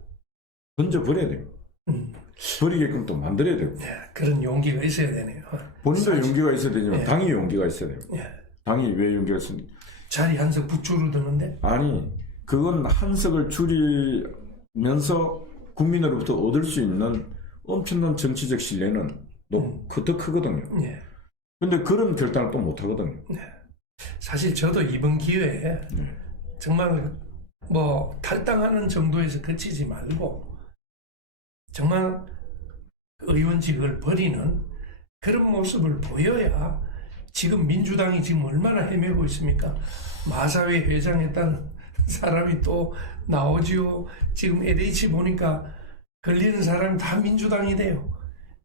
던져버려야 돼요. 버리게끔 또 만들어야 되고. 예, 그런 용기가 있어야 되네요. 본인도 용기가 있어야 되지만 예. 당이 용기가 있어야 돼요. 예. 당이 왜 용기가 있습니까? 자리 한석 부추로 드는데 아니, 그건 한석을 줄이면서 국민으로부터 얻을 수 있는 엄청난 정치적 신뢰는 더 크거든요. 예. 근데 그런 결단을 또 못하거든요. 사실 저도 이번 기회에 정말 뭐 탈당하는 정도에서 그치지 말고 정말 의원직을 버리는 그런 모습을 보여야 지금 민주당이 지금 얼마나 헤매고 있습니까? 마사회 회장했던 사람이 또 나오지요. 지금 LH 보니까 걸리는 사람이 다 민주당이 돼요.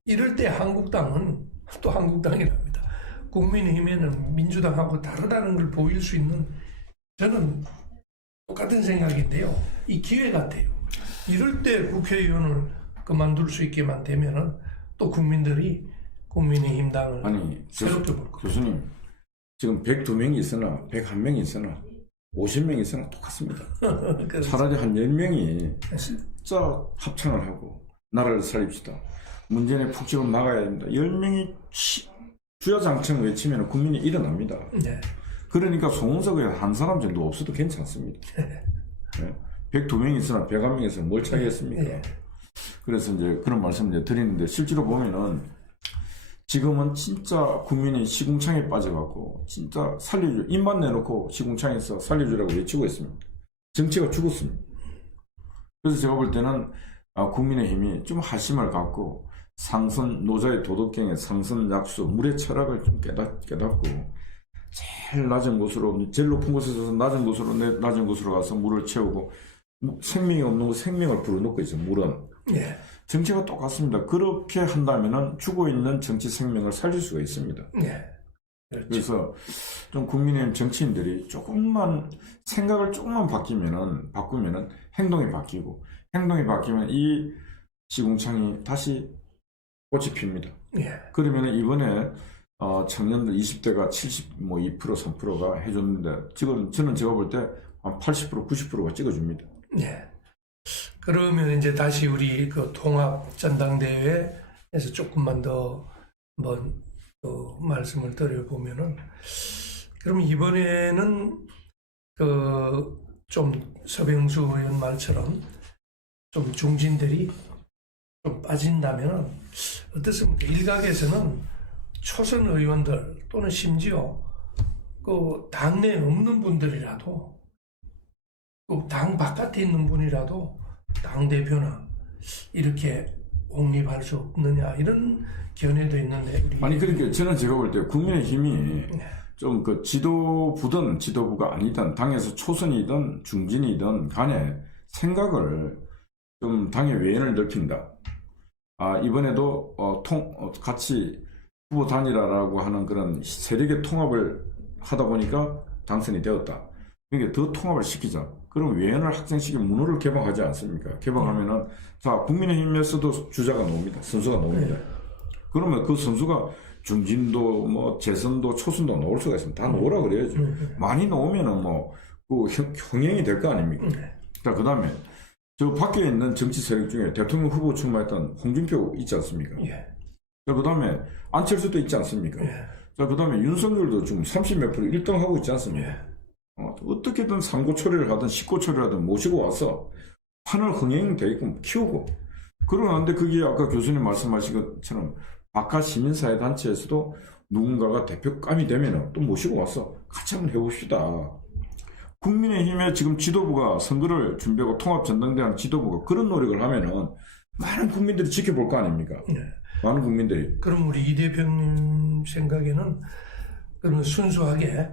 이럴 때 한국당은 또 한국당이랍니다. 국민의힘에는 민주당하고 다르다는 걸 보일 수 있는 저는 똑같은 생각인데요. 이 기회 같아요. 이럴 때 국회의원을 그만둘 수 있게만 되면은 또 국민들이 국민의힘 당을 아니, 새롭게 볼 거예요. 교수님, 지금 102명이 있으나 101명이 있으나 50명이 있으나 똑같습니다. 차라리 한 10명이 진짜 합창을 하고 나라를 살립시다. 문재인의 폭격을 막아야 됩니다. 10명이 주야장창 외치면 국민이 일어납니다. 네. 그러니까 송은석에 한 사람 정도 없어도 괜찮습니다. 네. 102명이 있으나 101명이 있으나 뭘 차이겠습니까? 네. 그래서 이제 그런 말씀을 이제 드리는데 실제로 보면은 지금은 진짜 국민이 시궁창에 빠져갖고 진짜 살려줘, 입만 내놓고 시궁창에서 살려주라고 외치고 있습니다. 정치가 죽었습니다. 그래서 제가 볼 때는 국민의힘이 좀 하심을 갖고 상선, 노자의 도덕경의 상선 약수, 물의 철학을 좀 깨닫고 제일 낮은 곳으로, 제일 높은 곳에서 낮은 곳으로 가서 물을 채우고 생명이 없는 곳 생명을 불어넣고 있어요. 물은. 예. 정치가 똑같습니다. 그렇게 한다면은 죽어있는 정치 생명을 살릴 수가 있습니다. 예. 그렇죠. 그래서 좀 국민의힘 정치인들이 생각을 조금만 바꾸면은 행동이 바뀌고, 행동이 바뀌면 이 시궁창이 다시 꽃이 핍니다. 예. 그러면은 이번에 청년들 20대가 2% 3%가 해줬는데 지금 저는 제가 볼 때 한 80% 90%가 찍어줍니다. 예. 그러면 이제 다시 우리 그 통합 전당대회에서 조금만 더 한번 말씀을 드려보면은, 그럼 이번에는 그 좀 서병수 의원 말처럼 좀 중진들이 좀 빠진다면은 어떻습니까? 일각에서는 초선 의원들 또는 심지어 그 당내에 없는 분들이라도 그 당 바깥에 있는 분이라도 당대표나 이렇게 옹립할 수 없느냐 이런 견해도 있는데 아니 그러니까 저는 제가 볼 때 국민의힘이 좀 그 지도부든 지도부가 아니든 당에서 초선이든 중진이든 간에 생각을 좀 당의 외연을 넓힌다. 이번에도 같이 후보 단일화라고 하는 그런 세력의 통합을 하다 보니까 당선이 되었다. 그러니까 더 통합을 시키자. 그럼 외연을 확장시키면 문호를 개방하지 않습니까? 개방하면은 자 국민의힘에서도 주자가 나옵니다. 선수가 나옵니다. 그러면 그 선수가 중진도 뭐 재선도 초선도 나올 수가 있습니다. 다 나오라 그래야죠. 많이 나오면은 그 형행이 될 거 아닙니까? 자 그다음에 저 밖에 있는 정치 세력 중에 대통령 후보 출마했던 홍준표 있지 않습니까? 자 그다음에 안철수도 있지 않습니까? 자 그다음에 윤석열도 지금 30몇 프로 1등 하고 있지 않습니까? 어떻게든 삼고 처리를 하든 식고 처리를 하든 모시고 와서 판을 흥행되게끔 키우고 그러는데 그게 아까 교수님 말씀하신 것처럼 바깥 시민사회단체에서도 누군가가 대표감이 되면 또 모시고 와서 같이 한번 해봅시다. 국민의힘의 지금 지도부가 선거를 준비하고 통합전당대회 지도부가 그런 노력을 하면은 많은 국민들이 지켜볼 거 아닙니까? 많은 국민들이. 그럼 우리 이 대표님 생각에는 그러면 순수하게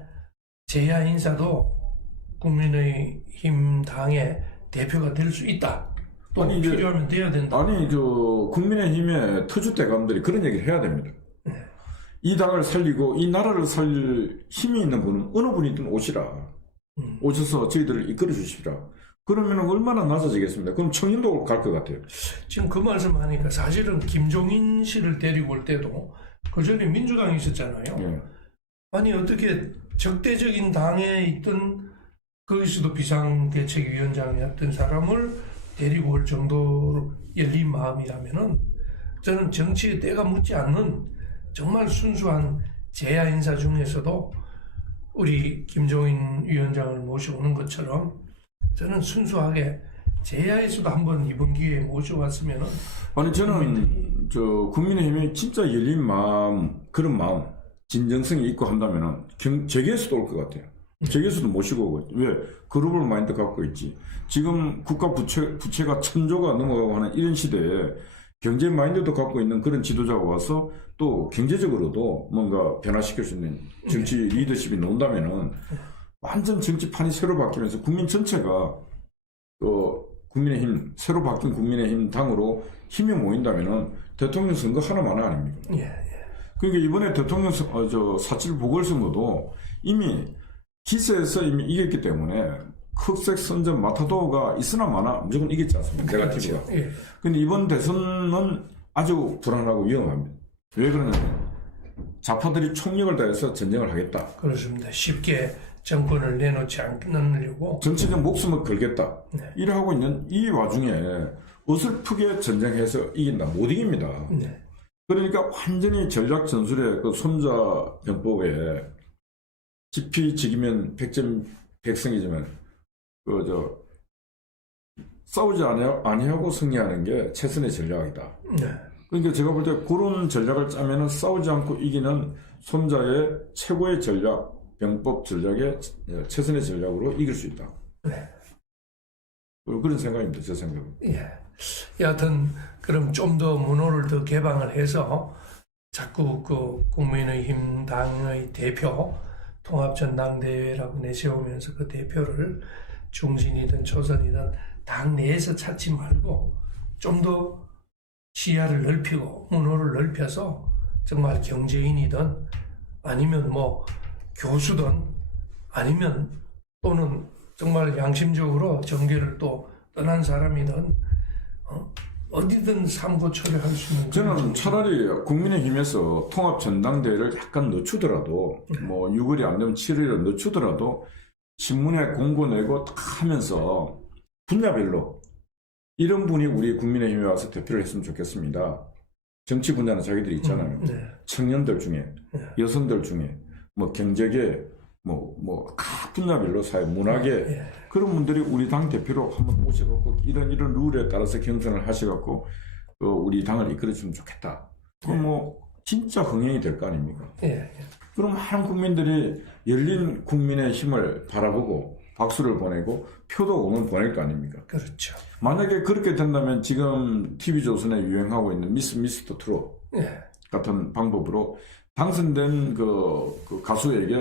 제야 인사도 국민의힘 당의 대표가 될 수 있다. 또 아니, 필요하면 돼야 된다. 아니 국민의힘의 터줏대감들이 그런 얘기를 해야 됩니다. 이 당을 살리고 이 나라를 살릴 힘이 있는 분은 어느 분이든 오시라. 오셔서 저희들을 이끌어 주시라. 그러면 얼마나 낮아지겠습니까? 그럼 청년도 갈 것 같아요. 지금 그 말씀하니까 사실은 김종인 씨를 데리고 올 때도 그 전에 민주당이 있었잖아요. 아니 어떻게 적대적인 당에 있던 거기서도 비상대책위원장이었던 사람을 데리고 올 정도로 열린 마음이라면은 저는 정치의 때가 묻지 않는 정말 순수한 제야 인사 중에서도 우리 김종인 위원장을 모셔오는 것처럼 저는 순수하게 제야에서도 한번 이번 기회에 모셔왔으면은 아니 저는 저 국민의힘이 진짜 열린 마음 그런 마음 진정성이 있고 한다면은 재계에서도 올 것 같아요. 재계에서도 모시고 오고 왜 글로벌 마인드 갖고 있지. 지금 국가 부채가 1,000조가 넘어가고 하는 이런 시대에 경제 마인드도 갖고 있는 그런 지도자가 와서 또 경제적으로도 뭔가 변화시킬 수 있는 정치 리더십이 나온다면은 완전 정치판이 새로 바뀌면서 국민 전체가 국민의힘 새로 바뀐 국민의힘 당으로 힘이 모인다면은 대통령 선거 하나만 아닙니까? 예. 그러니까 이번에 대통령 4.7 보궐선거도 이미 기세에서 이미 이겼기 때문에 흑색 선전 마타도가 있으나 마나 무조건 이겼지 않습니까? 네거티브가. 그렇죠. 예. 근데 이번 대선은 아주 불안하고 위험합니다. 왜 그러냐면 좌파들이 총력을 다해서 전쟁을 하겠다. 그렇습니다. 쉽게 정권을 내놓지 않으려고 정치적 목숨을 걸겠다. 네. 이래 하고 있는 이 와중에 어설프게 전쟁해서 이긴다. 못 이깁니다. 네. 그러니까 완전히 전략 전술의 그 손자 병법에 지피지기면 백성이지만 싸우지 아니하고 승리하는 게 최선의 전략이다. 네. 그러니까 제가 볼 때 그런 전략을 짜면은 싸우지 않고 이기는 손자의 최고의 전략, 병법 전략의 최선의 전략으로 이길 수 있다. 네. 그런 생각입니다. 제 생각은. 예. 여하튼 그럼 좀 더 문호를 더 개방을 해서 자꾸 그 국민의힘 당의 대표 통합전당대회라고 내세우면서 그 대표를 중진이든 초선이든 당 내에서 찾지 말고 좀 더 시야를 넓히고 문호를 넓혀서 정말 경제인이든 아니면 뭐 교수든 아니면 또는 정말 양심적으로 정계를 또 떠난 사람이든 어디든 삼고 처리할 수 있는. 저는 차라리 국민의힘에서 통합전당대회를 약간 늦추더라도 뭐 6월이 안 되면 7월에 늦추더라도 신문에 공고 내고 딱 하면서 분야별로 이런 분이 우리 국민의힘에 와서 대표를 했으면 좋겠습니다. 정치 분야는 자기들이 있잖아요. 네. 청년들 중에 여성들 중에 뭐 경제계 각 분야별로 사회 문화계 그런 분들이 우리 당 대표로 한번 모셔갖고 이런 룰에 따라서 경선을 하셔갖고 우리 당을 이끌어주면 좋겠다. 그럼 뭐 진짜 흥행이 될 거 아닙니까? 그럼 많은 국민들이 열린 국민의 힘을 바라보고 박수를 보내고 표도 오면 보낼 거 아닙니까? 그렇죠. 만약에 그렇게 된다면 지금 TV조선에 유행하고 있는 미스터 트롯 같은 방법으로 당선된 그 가수에게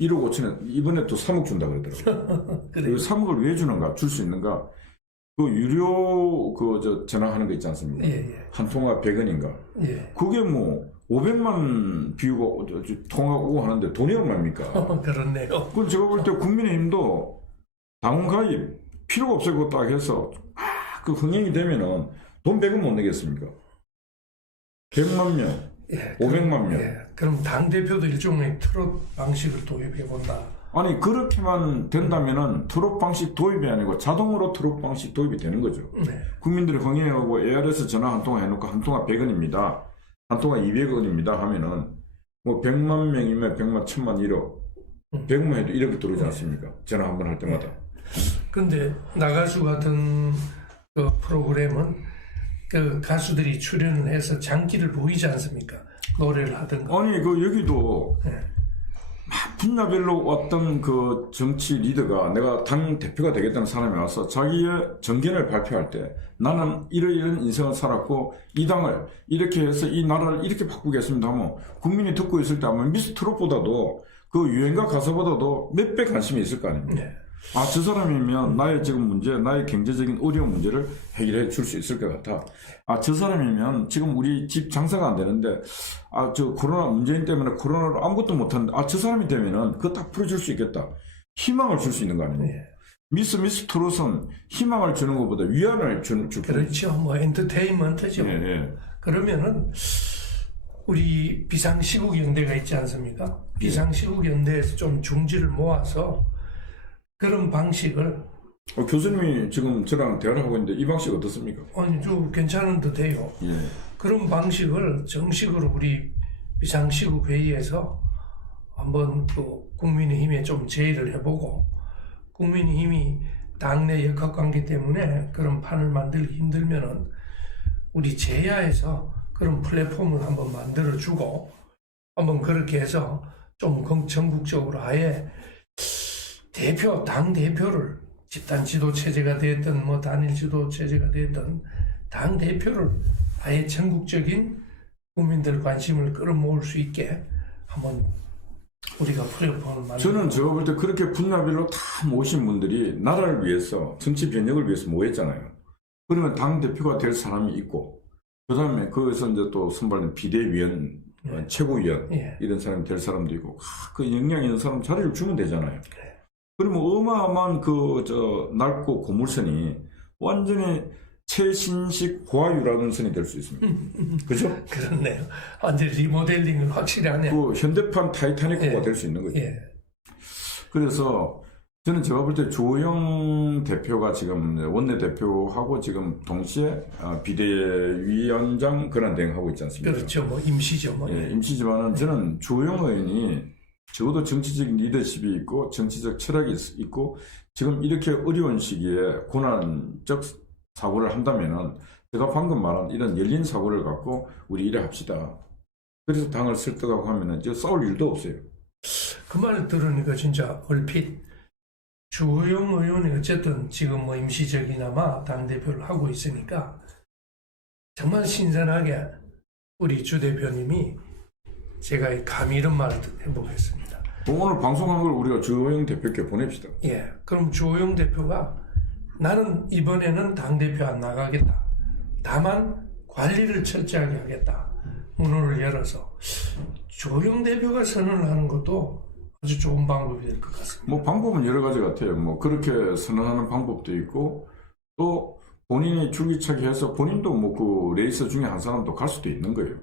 1억 5천에 이번에 또 3억 준다 그러더라고요. 그래요. 3억을 왜 주는가? 줄 수 있는가? 그 유료 전화하는 거 있지 않습니까? 한 통화 100원인가? 그게 뭐 500만 비우고 통화 오고 하는데 돈이 얼마입니까? 그렇네요. 그건 제가 볼 때 국민의힘도 당원 가입 필요가 없어요. 그거 딱 해서 그 흥행이 되면은 돈 100원 못 내겠습니까? 100만 명, 500만 명. 그럼 당대표도 일종의 트롯 방식을 도입해 본다. 아니 그렇게만 된다면은 트롯 방식 도입이 아니고 자동으로 트롯 방식 도입이 되는 거죠. 국민들이 흥행하고 ARS 전화 한 통화 해놓고 한 통화 100원입니다. 한 통화 200원입니다 하면은 뭐 100만 명이면 100만, 1000만, 1억 100만 해도 1억이 들어오지 않습니까? 전화 한 번 할 때마다. 근데 나가수 같은 그 프로그램은 그 가수들이 출연을 해서 장기를 보이지 않습니까? 노래를 하든가. 아니 여기도 분야별로 어떤 그 정치 리더가 내가 당 대표가 되겠다는 사람이 와서 자기의 정견을 발표할 때 나는 이런 인생을 살았고 이 당을 이렇게 해서 이 나라를 이렇게 바꾸겠습니다 하면 국민이 듣고 있을 때 아마 미스트롯보다도 그 유행가 가사보다도 몇 배 관심이 있을 거 아닙니까? 저 사람이면 나의 지금 문제, 나의 경제적인 어려운 문제를 해결해 줄 수 있을 것 같아. 저 사람이면 지금 우리 집 장사가 안 되는데, 저 코로나 문재인 때문에 코로나로 아무것도 못하는데, 저 사람이 되면은 그거 딱 풀어줄 수 있겠다. 희망을 줄 수 있는 거 아닙니까? 미스 트롯은 희망을 주는 것보다 위안을 줄 그렇죠. 뭐 엔터테인먼트죠. 그러면은 우리 비상시국연대가 있지 않습니까? 비상시국연대에서 좀 중지를 모아서 그런 방식을 교수님이 지금 저랑 대화를 하고 있는데 이 방식 어떻습니까? 아니, 좀 괜찮은 듯해요. 예. 그런 방식을 정식으로 우리 비상시국 회의에서 한번 또 국민의힘에 좀 제의를 해보고, 국민의힘이 당내 역학관계 때문에 그런 판을 만들기 힘들면은 우리 제야에서 그런 플랫폼을 한번 만들어주고, 한번 그렇게 해서 좀 전국적으로 아예 당 대표를 집단 지도 체제가 됐든 뭐 단일 지도 체제가 됐든 당 대표를 아예 전국적인 국민들 관심을 끌어모을 수 있게 한번 우리가 플랫폼을 만들고. 저는 제가 볼 때 그렇게 분야별로 다 모신 분들이 나라를 위해서 정치 변혁을 위해서 모였잖아요. 그러면 당 대표가 될 사람이 있고, 그 다음에 거기서 이제 또 선발된 비대위원, 최고위원 예. 이런 사람이 될 사람도 있고, 그 역량 있는 사람 자리를 주면 되잖아요. 그래. 그러면 어마어마한 낡고 고물선이 완전히 최신식 고화유라는 선이 될 수 있습니다. 그죠? 그렇네요. 완전 리모델링을 확실히 하네요. 그 현대판 타이타닉호가 예. 될 수 있는 거죠. 예. 그래서 저는 제가 볼 때 조영 대표가 지금 원내대표하고 지금 동시에 비대위원장 권한대행하고 있지 않습니까? 그렇죠. 뭐 임시죠. 뭐. 예, 임시지만은 저는 조영 의원이 적어도 정치적 리더십이 있고 정치적 철학이 있고 지금 이렇게 어려운 시기에 고난적 사고를 한다면은 제가 방금 말한 이런 열린 사고를 갖고 우리 일을 합시다. 그래서 당을 설득하고 하면은 이제 싸울 일도 없어요. 그 말을 들으니까 진짜 얼핏 주호영 의원이 어쨌든 지금 뭐 임시적이나마 당대표를 하고 있으니까 정말 신선하게 우리 주 대표님이 제가 감히 이런 말을 해보겠습니다. 오늘 방송한 걸 우리가 주호영 대표께 보냅시다. 예, 그럼 주호영 대표가 나는 이번에는 당대표 안 나가겠다. 다만 관리를 철저하게 하겠다. 문호를 열어서 주호영 대표가 선언을 하는 것도 아주 좋은 방법이 될 것 같습니다. 뭐 방법은 여러 가지 같아요. 뭐 그렇게 선언하는 방법도 있고 또 본인이 줄기차게 해서 본인도 뭐 그 레이서 중에 한 사람도 갈 수도 있는 거예요.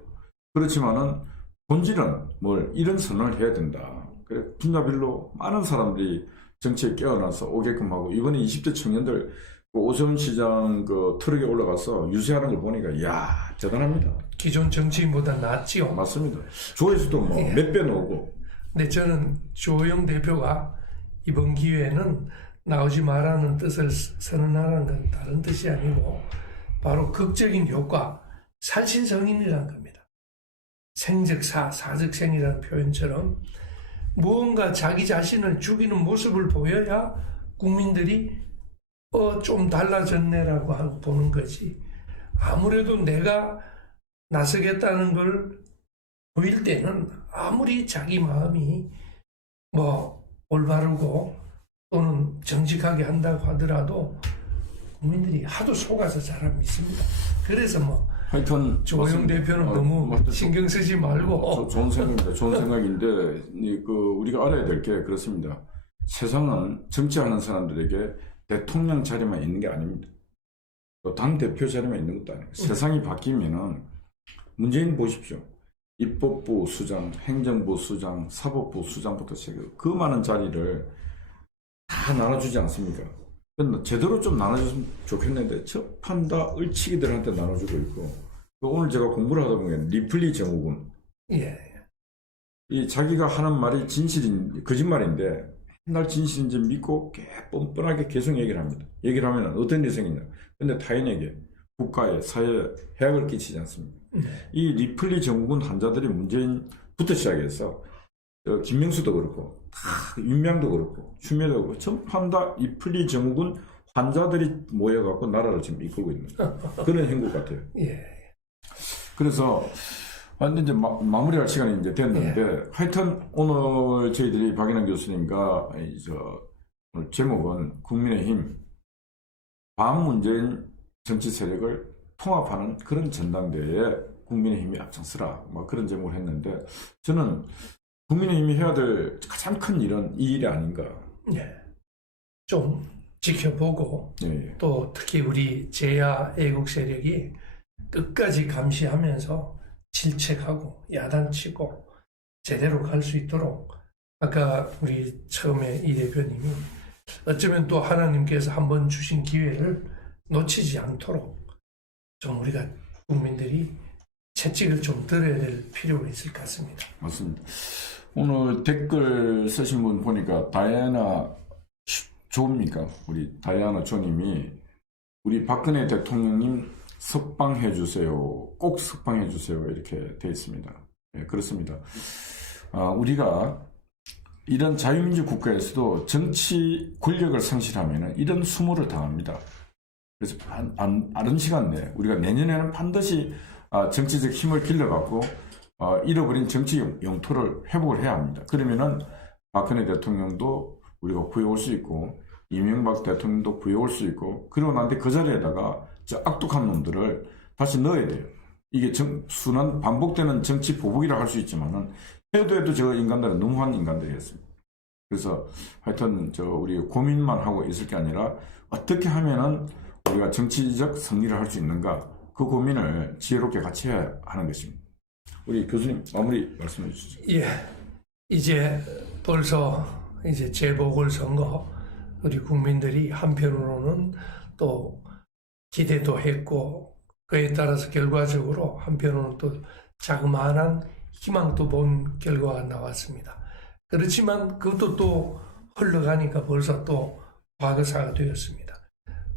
그렇지만은 본질은 뭘 이런 선언을 해야 된다. 그래 분야별로 많은 사람들이 정치에 깨어나서 오게끔 하고 이번에 20대 청년들 그 오세훈 시장 그 트럭에 올라가서 유세하는 걸 보니까 이야 대단합니다. 기존 정치인보다 낫지요. 맞습니다. 조회수도 뭐 몇 배 나오고. 근데 저는 주호영 대표가 이번 기회에는 나오지 말라는 뜻을 선언하라는 건 다른 뜻이 아니고 바로 극적인 효과, 살신성인이라는 겁니다. 생적사, 사적생이라는 표현처럼 무언가 자기 자신을 죽이는 모습을 보여야 국민들이 좀 달라졌네라고 하고 보는 거지. 아무래도 내가 나서겠다는 걸 보일 때는 아무리 자기 마음이 뭐 올바르고 또는 정직하게 한다고 하더라도 국민들이 하도 속아서 잘 안 믿습니다. 그래서 뭐 하여튼 조영 대표는 너무 신경 쓰지 말고. 좋은 생각입니다. 좋은 생각인데 우리가 알아야 될 게 그렇습니다. 세상은 정치하는 사람들에게 대통령 자리만 있는 게 아닙니다. 또 당 대표 자리만 있는 것도 아니고 세상이 바뀌면은 문재인 보십시오. 입법부 수장, 행정부 수장, 사법부 수장부터 시작해서 그 많은 자리를 다 나눠주지 않습니까? 제대로 좀 나눠줬으면 좋겠는데 첫판다 을치기들한테 나눠주고 있고 오늘 제가 공부를 하다 보면 리플리 정우군 예. 이 자기가 하는 말이 거짓말인데 맨날 진실인지 믿고 뻔뻔하게 계속 얘기를 합니다. 얘기를 하면 어떤 일이 생기냐. 근데 타인에게 국가에 사회에 해악을 끼치지 않습니다. 이 리플리 정우군 환자들이 문재인부터 시작해서 김명수도 그렇고 윤명도 그렇고 추미애도 그렇고 전판 다 리플리 정우군 환자들이 모여갖고 나라를 지금 이끌고 있는 그런 행국 같아요. 예. 그래서 완전 이제 마무리할 시간이 이제 됐는데 하여튼 오늘 저희들이 박인환 교수님과 오늘 제목은 국민의힘 반문재인 정치 세력을 통합하는 그런 전당대회에 국민의힘이 앞장서라 뭐 그런 제목을 했는데 저는 국민의힘이 해야 될 가장 큰 일은 이 일이 아닌가. 예. 좀 지켜보고 예. 또 특히 우리 제야 애국 세력이 끝까지 감시하면서 질책하고 야단치고 제대로 갈 수 있도록 아까 우리 처음에 이 대표님이 어쩌면 또 하나님께서 한번 주신 기회를 놓치지 않도록 좀 우리가 국민들이 채찍을 좀 들어야 될 필요가 있을 것 같습니다. 맞습니다. 오늘 댓글 쓰신 분 보니까 다이애나 조입니까? 우리 다이애나 조님이 우리 박근혜 대통령님 석방해 주세요. 꼭 석방해 주세요. 이렇게 되어 있습니다. 네, 그렇습니다. 우리가 이런 자유민주 국가에서도 정치 권력을 상실하면 이런 수모를 당합니다. 그래서 빠른 시간 내에 우리가 내년에는 반드시 정치적 힘을 길러갖고 잃어버린 정치 영토를 회복을 해야 합니다. 그러면은 박근혜 대통령도 우리가 구해올 수 있고 이명박 대통령도 구해올 수 있고 그러고 나한테 그 자리에다가 저 악독한 놈들을 다시 넣어야 돼요. 이게 순환 반복되는 정치 보복이라 할 수 있지만은 해도 저 인간들은 너무한 인간들이었습니다. 그래서 하여튼 우리 고민만 하고 있을 게 아니라 어떻게 하면은 우리가 정치적 승리를 할 수 있는가 그 고민을 지혜롭게 같이 해야 하는 것입니다. 우리 교수님 마무리 말씀해 주시죠. 예, 이제 벌써 이제 재보궐선거 우리 국민들이 한편으로는 또 기대도 했고 그에 따라서 결과적으로 한편으로는 또 자그마한 희망도 본 결과가 나왔습니다. 그렇지만 그것도 또 흘러가니까 벌써 또 과거사가 되었습니다.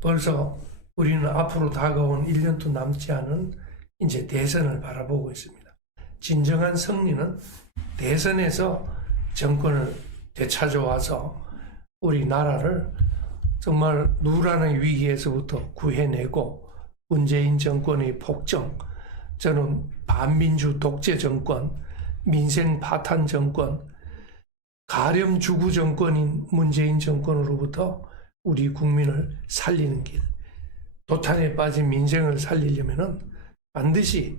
벌써 우리는 앞으로 다가온 1년도 남지 않은 이제 대선을 바라보고 있습니다. 진정한 승리는 대선에서 정권을 되찾아와서 우리 나라를 정말 누란의 위기에서부터 구해내고 문재인 정권의 폭정, 저는 반민주 독재 정권, 민생 파탄 정권, 가렴 주구 정권인 문재인 정권으로부터 우리 국민을 살리는 길, 도탄에 빠진 민생을 살리려면은 반드시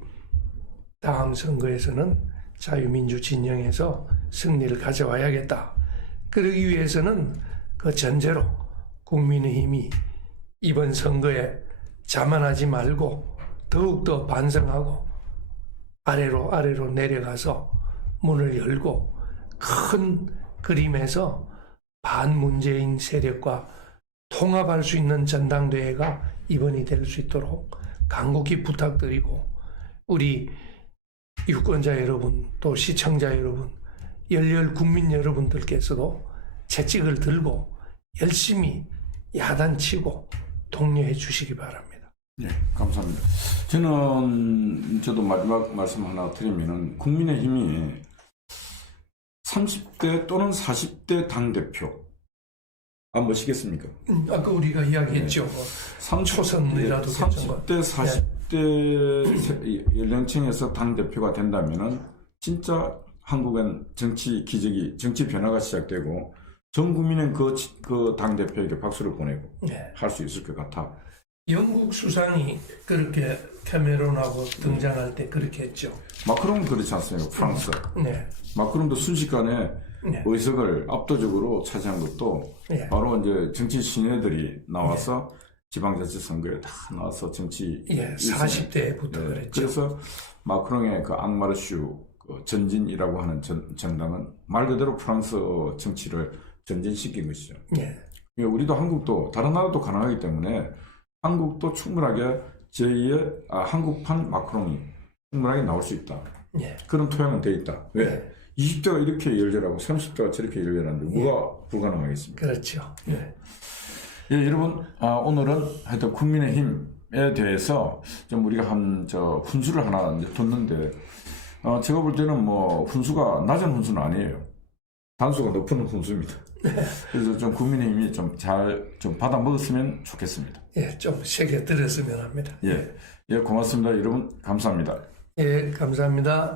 다음 선거에서는 자유민주 진영에서 승리를 가져와야겠다. 그러기 위해서는 그 전제로 국민의힘이 이번 선거에 자만하지 말고 더욱더 반성하고 아래로 내려가서 문을 열고 큰 그림에서 반문재인 세력과 통합할 수 있는 전당대회가 이번이 될 수 있도록 간곡히 부탁드리고 우리 유권자 여러분 또 시청자 여러분 열렬 국민 여러분들께서도 채찍을 들고 열심히 야단치고 독려해 주시기 바랍니다. 네, 감사합니다. 저도 마지막 말씀 하나 드리면은 국민의힘이 30대 또는 40대 당대표 안 모시겠습니까? 아까 우리가 이야기했죠. 네. 초선이라도 30대, 40대 연령층에서 당대표가 된다면은 진짜 한국은 정치 기적이, 정치 변화가 시작되고 전 국민은 그 당대표에게 박수를 보내고 네. 할 수 있을 것 같아. 영국 수상이 그렇게 캐메론하고 등장할 때 그렇게 했죠. 마크롱은 그렇지 않습니까? 프랑스. 네. 마크롱도 순식간에 네. 의석을 압도적으로 차지한 것도 네. 바로 이제 정치 신예들이 나와서 지방자치 선거에 다 나와서 정치. 예, 40대부터 네. 그랬죠. 그래서 마크롱의 그 앙마르슈 전진이라고 하는 정당은 말 그대로 프랑스 정치를 전진시킨 것이죠. 예. 우리도 한국도 다른 나라도 가능하기 때문에 한국도 충분하게 제2의 한국판 마크롱이 충분하게 나올 수 있다. 예. 그런 토양은 돼 있다. 왜? 예. 20대가 이렇게 열렬하고 30대가 저렇게 열렬한데 뭐가 불가능하겠습니까? 그렇죠. 예. 예, 여러분 오늘은 하여튼 국민의힘에 대해서 좀 우리가 훈수를 하나 이제 뒀는데 제가 볼 때는 뭐 훈수가 낮은 훈수는 아니에요. 단수가 높은 훈수입니다. 그래서 좀 국민의힘이 좀 잘 받아 먹었으면 좋겠습니다. 예, 좀 세게 들었으면 합니다. 예, 고맙습니다. 여러분 감사합니다. 예, 감사합니다.